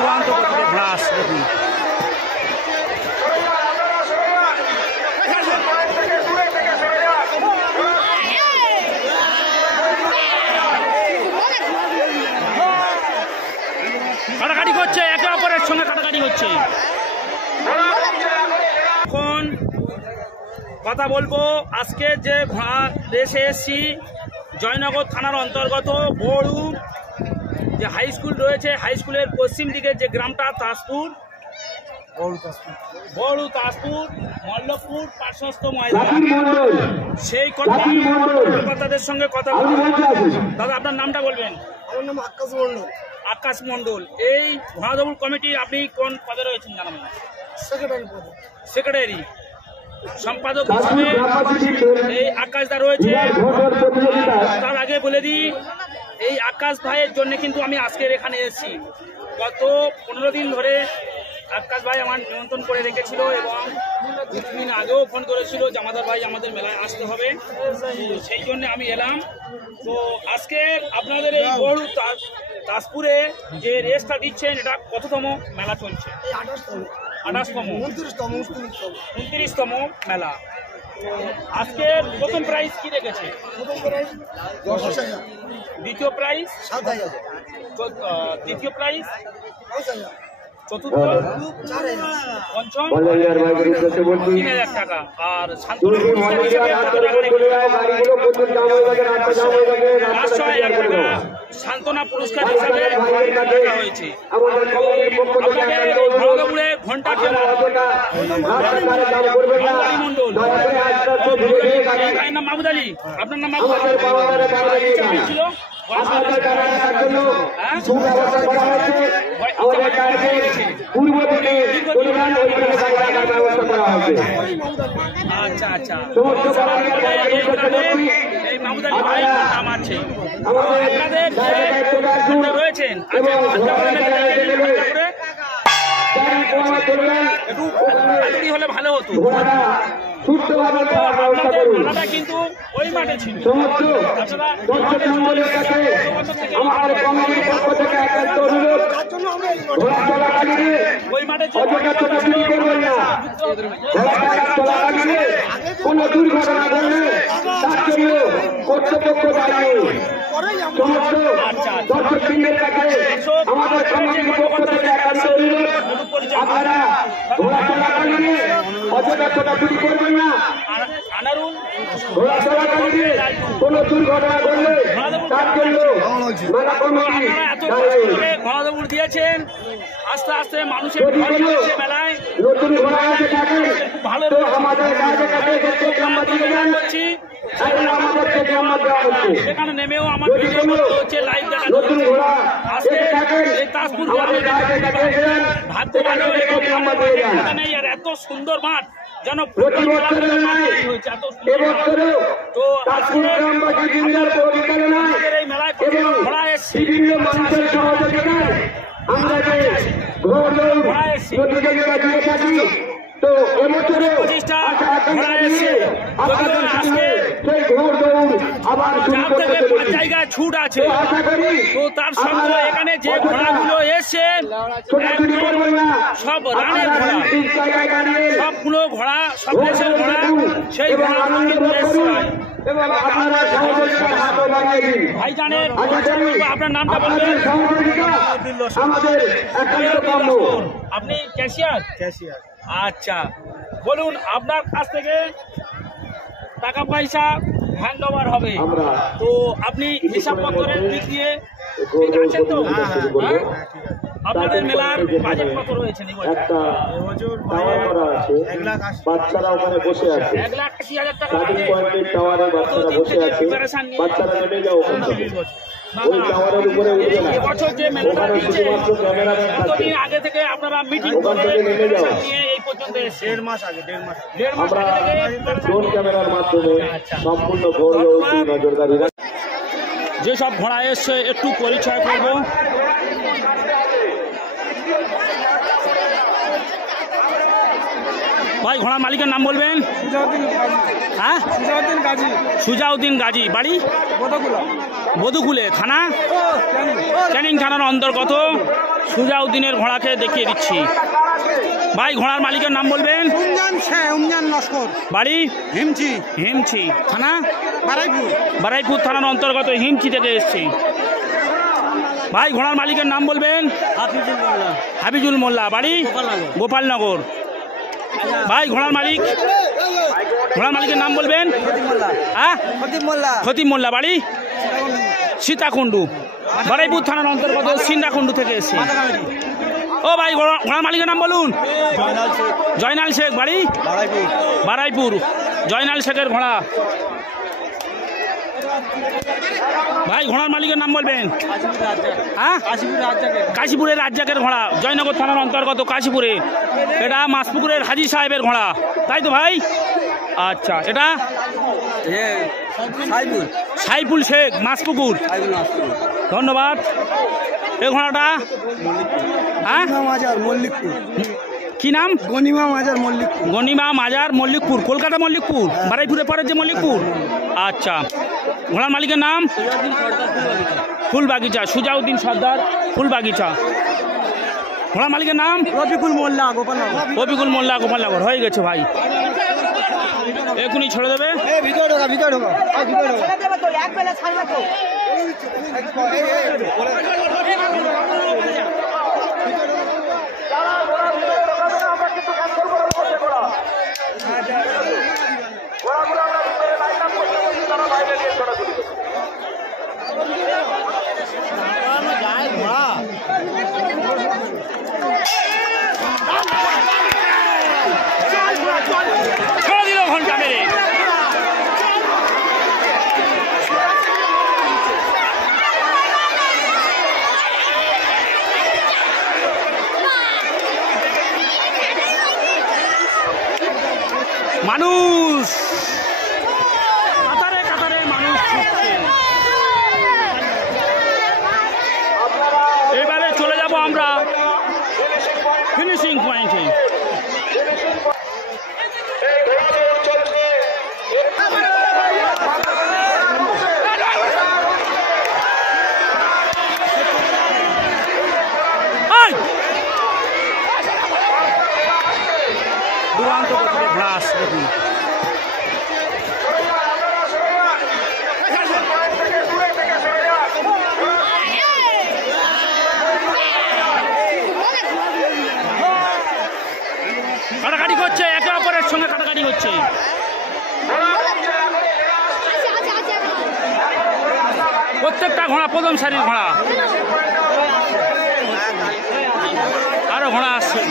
দুরান্ত গতিতে ঘোড়া আসছে দেখুন। কাটাকাটি করছে, একে অপরের সঙ্গে কাটাকাটি হচ্ছে। এখন কথা বলবো আজকে যে ঘোড়া রেসে এসেছি জয়নগর থানার অন্তর্গত বড়ু যে হাই স্কুল রয়েছে, হাই স্কুলের পশ্চিম দিকে যে গ্রামটা তাজপুর, বড়ু তাজপুর মল্লভপুর পার্শ্বস্থ ময়দান, সেই কর্মকর্তাদের সঙ্গে কথা বলবো। দাদা আপনার নামটা বলবেন? আমার নাম আকাশ মন্ডল। আকাশ মন্ডল। এই ঘোড়া দৌড় কমিটির আপনি কোন পদে রয়েছেন জানাবেন? সেক্রেটারি সম্পাদক হিসেবে এই আকাশ দা রয়েছে। তার আগে বলে দিই এই আকাশ ভাইয়ের জন্য কিন্তু আমি আজকের এখানে এসেছি। গত 15 দিন ধরে আকাশ ভাই আমার নিমন্ত্রণ করে রেখেছিল এবং কিছুদিন আগেও ফোন করেছিল জামাদার ভাই আমাদের মেলায় আসতে হবে, সেই জন্য আমি এলাম। তো আজকে আপনাদের এই বড় তাজপুরে যে রেসটা দিচ্ছেন এটা কততম মেলা চলছে? 29তম মেলা। আজকের প্রথম প্রাইজ কি রেখেছে? দ্বিতীয় প্রাইজ 7,000, তৃতীয় প্রাইজ 5,000, চতুর্থ 4,000, পঞ্চম 3,000 টাকা। আর সান্ত্বনা পুরস্কার হিসেবে সান্ত্বনা পুরস্কার হিসাবে রাখা হয়েছে। আপনাদের ঘন্টা মন্ডল নাম মাহমুদ আলী, আপনার নাম মাহমুদ আলী ছিল। আচ্ছা আচ্ছা, এই মাহমুদ আলী ভাই নাম আছে। আপনাদের রয়েছেন একটু হলে ভালো হতো। মেলাটা কিন্তু ওই মাঠে ছিল, ওই মাঠে কোনো দুর্ঘটনা ঘটলে তার জন্য কর্তৃপক্ষ দায়ী। সমস্ত দর্শকবৃন্দের কাছে আমাদের কমিটির পক্ষ থেকে একান্ত অনুরোধ, আপনারা ঘোড়া চলাকালীন অযথা ছোটাছুটি করবেন না। ঘোড়া চলাকালীন কোনো দুর্ঘটনা ঘটলে তার জন্য মেলা কমিটি ঘোড়া দৌড় দিয়েছেন। আস্তে আস্তে মানুষের মেলায় নতুন ঘোড়া আছে থাকেন ভালো আমাদের কাছে করছি সেখানে নেমেও আমার হচ্ছে লাইভ দেখা আজকে এই তাজপুর ভাগ্য ভালো নেই। আর এত সুন্দর মাঠ যেন তো এই মেলায় ঘোড়া এসছে, তো এবছরে ঘোড়া এসছে। জায়গায় ছুট আছে, তো তার সঙ্গে এখানে যে ঘোড়াগুলো এসছে সব রানের ঘোড়া, সবগুলো ঘোড়া সব দেশের ঘোড়া, সেই ঘোড়াগুলো এসছে। ভাইজানের আপনার নামটা বলবেন? আপনি ক্যাশিয়ার? আচ্ছা, বলুন আপনার কাছ থেকে টাকা পয়সা হ্যান্ড ওভার হবে, তো আপনি হিসাবপত্রের দিক দিয়ে আছেন তো? আপনাদের মেলার বাজেট কত রয়েছে? বাচ্চারা ওখানে বসে আছে, 1,80,000 টাকা। এবছর যে মেলাটা দিচ্ছে কতদিন আগে থেকে আপনারা মিটিং করে নিয়ে এই পর্যন্ত 1.5 মাস আগে, 1.5 মাস আগে ড্রোন ক্যামেরার মাধ্যমে সম্পূর্ণ নজরদারি। যেসব ঘোড়া এসছে একটু পরিচয় করব। ভাই ঘোড়ার মালিকের নাম বলবেন? সুজাউদ্দিন গাজী। হ্যাঁ, সুজাউদ্দিন গাজী। বাড়ি বধুকুলে থানা ক্যানিং থানার অন্তর্গত সুজাউদ্দিনের ঘোড়াকে দেখিয়ে দিচ্ছি। ভাই ঘোড়ার মালিকের নাম বলবেন? বাড়ি হিমচি থানা বারাইপুর থানার অন্তর্গত হিমচি থেকে এসছি। ভাই ঘোড়ার মালিকের নাম বলবেন? হাফিজুল মোল্লা। বাড়ি গোপালনগর। ভাই ঘোড়ার মালিকের নাম বলবেন? খতিব মোল্লা। বাড়ি সীতাকুণ্ডু বারাইপুর থানার অন্তর্গত সিন্দাকুণ্ডু থেকে এসছি। ও ভাই ঘোড়ার মালিকের নাম বলুন? জয়নাল শেখ। বাড়ি বারাইপুর। জয়নাল শেখের ঘোড়া। ভাই ঘোড়ার মালিকের নাম বলবেন? কাশীপুরের রাজ্জাকের ঘোড়া, জয়নগর থানার অন্তর্গত কাশীপুরে। এটা মাসপুকুরের হাজি সাহেবের ঘোড়া, তাই তো ভাই? আচ্ছা, এটা সাইফুল শেখ মাসপুকুর। ধন্যবাদ। এই ঘোড়াটা কি নাম? গনিমা মাজার মল্লিকপুর, কলকাতা মল্লিকপুর, বারাইপুরে পরের যে মল্লিকপুর। আচ্ছা, ঘোড়ার মালিকের নাম? ফুলবাগিচা, সুজাউদ্দিন সর্দার ফুলবাগিচা। ঘোড়ার মালিকের নাম? রফিকুল মোল্লা গোপালনগর। হয়ে গেছে ভাই, এখনই ছেড়ে দেবে। ঘন্টা মেরে মানুষ কাতারে কাতারে মানুষ ছুটছেন। এবারে চলে যাব আমরা ফিনিশিং পয়েন্টে। দুরান্ত ঘাস দেখুন। কাটাকাটি করছে, একে অপরের সঙ্গে কাটাকাটি হচ্ছে। প্রত্যেকটা ঘোড়া প্রথম সারির ঘোড়া। আরো ঘোড়া আসছে।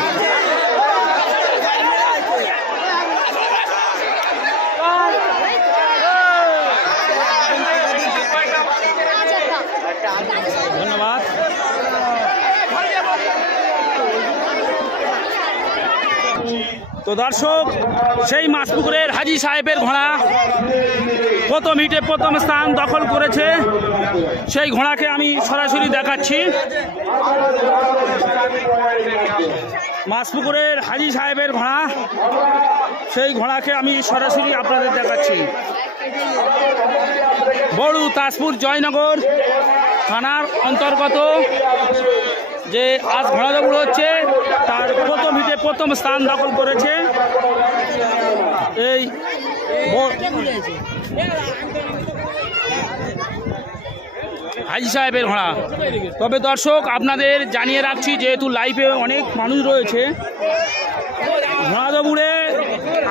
ধন্যবাদ। তো দর্শক, সেই মাসপুকুরের হাজি সাহেবের ঘোড়া প্রথম হিটে প্রথম স্থান দখল করেছে। সেই ঘোড়াকে আমি সরাসরি দেখাচ্ছি। মাসপুকুরের হাজি সাহেবের ঘোড়া, সেই ঘোড়াকে আমি সরাসরি আপনাদের দেখাচ্ছি। বড়ু তাজপুর জয়নগর থানার অন্তর্গত যে আজ ঘোড়া দৌড় হচ্ছে, তার প্রথম হিটে প্রথম স্থান দখল করেছে এই হাজি সাহেবের ঘোড়া। তবে দর্শক, আপনাদের জানিয়ে রাখছি, যেহেতু লাইভে অনেক মানুষ রয়েছে, ঘোড়া দৌড়ে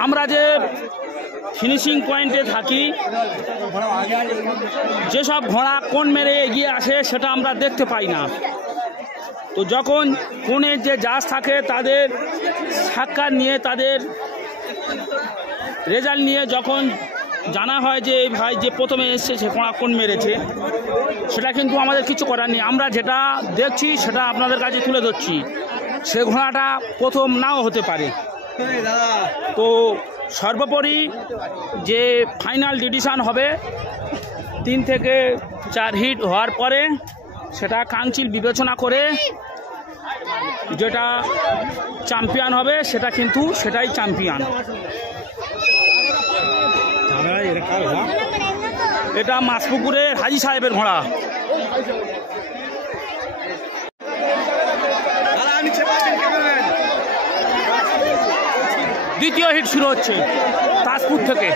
আমরা যে ফিনিশিং পয়েন্টে থাকি, যেসব ঘোড়া কোন মেরে এগিয়ে আসে সেটা আমরা দেখতে পাই না। তো যখন কোনের যে জাজ থাকে তাদের সাক্ষাৎ নিয়ে, তাদের রেজাল্ট নিয়ে যখন জানা হয় যে ভাই যে প্রথমে এসছে সে ঘোড়া কোন মেরেছে, সেটা কিন্তু আমাদের কিছু করার নেই। আমরা যেটা দেখছি সেটা আপনাদের কাছে তুলে ধরছি। সে ঘোড়াটা প্রথম নাও হতে পারে। তো সর্বোপরি যে ফাইনাল ডিসিশন হবে 3 থেকে 4 হিট হওয়ার পরে, সেটা কাউন্সিল বিবেচনা করে যেটা চ্যাম্পিয়ন হবে সেটা কিন্তু সেটাই চ্যাম্পিয়ন। এটা মাছপুকুরের হাজি সাহেবের ঘোড়া। দ্বিতীয় হিট শুরু হচ্ছে তাজপুর থেকে।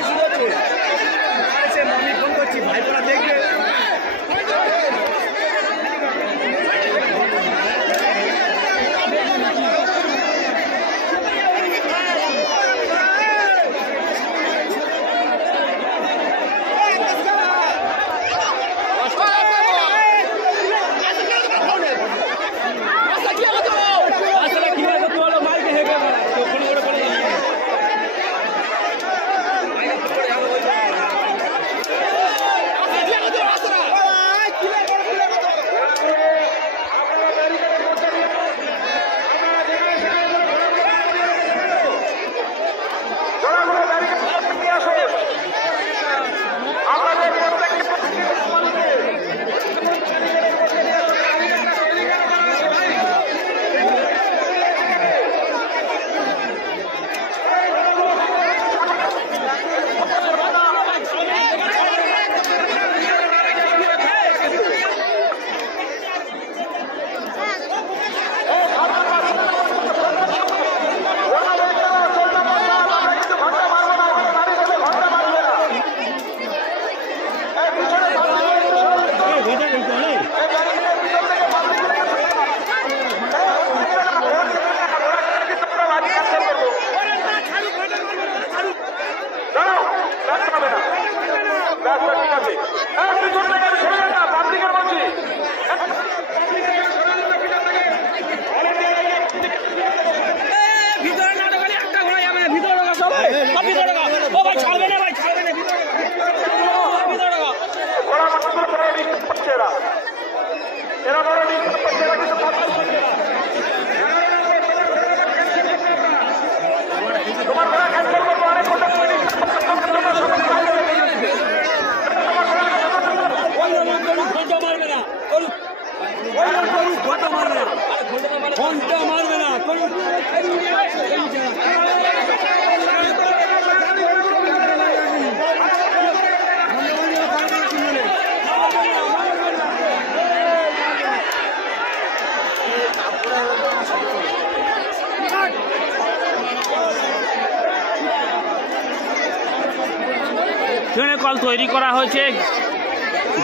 ট্রেনে কল তৈরি করা হয়েছে,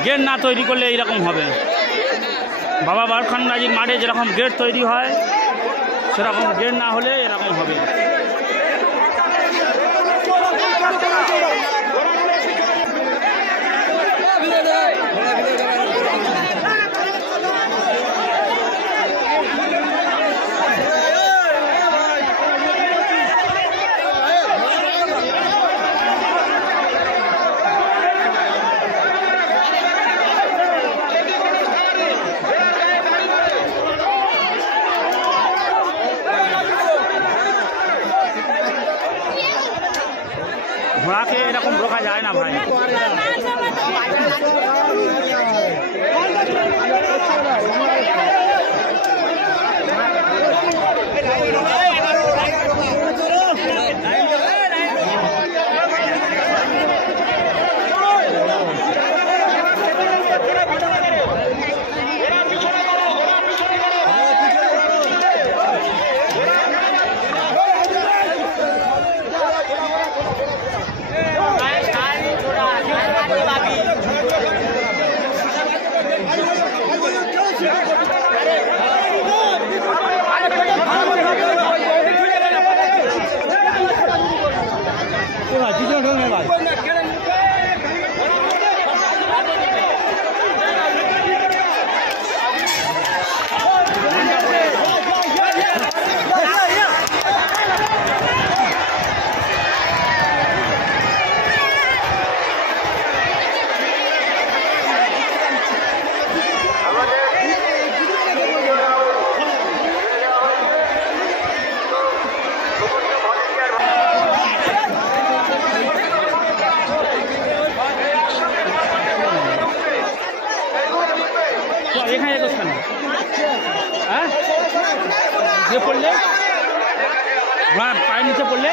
গেট না তৈরি করলে এইরকম হবে। বাবা বারখানবাজির মাঠে যেরকম গেট তৈরি হয় সেরকম গেট না হলে এরকম হবে। ঘোড়াকে এরকম রোকা যায় না ভাই। যে পড়লে পায়ের নিচে পড়লে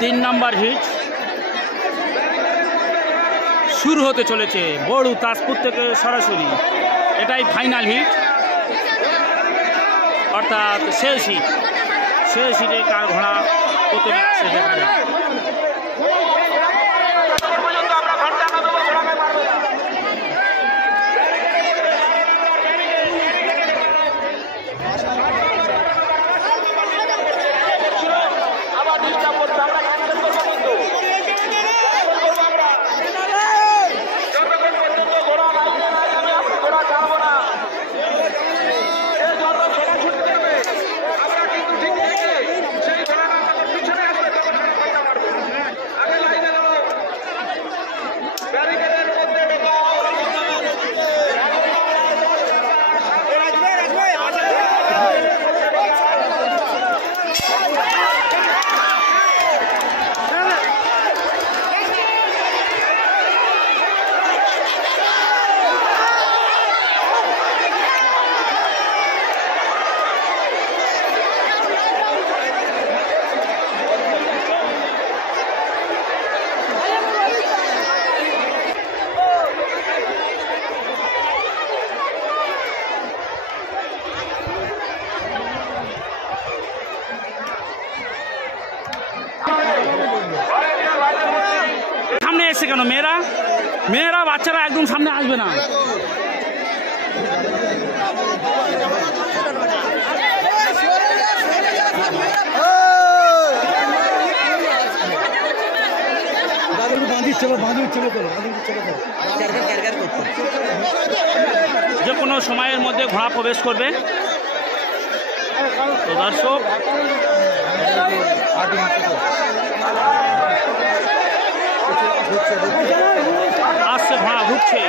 3 নম্বর হিট শুরু হতে চলেছে বড়ু তাজপুর থেকে সরাসরি। এটাই ফাইনাল হিট, অর্থাৎ শেষ হিটে কার ঘোড়া প্রথমে আসে দেখা যায়। সামনে এসে কেন মেয়েরা বাচ্চারা একদম সামনে আসবে না। যে কোনো সময়ের মধ্যে ঘোড়া প্রবেশ করবে। তো দর্শক আসছে, ঘোড়া ঢুকছে।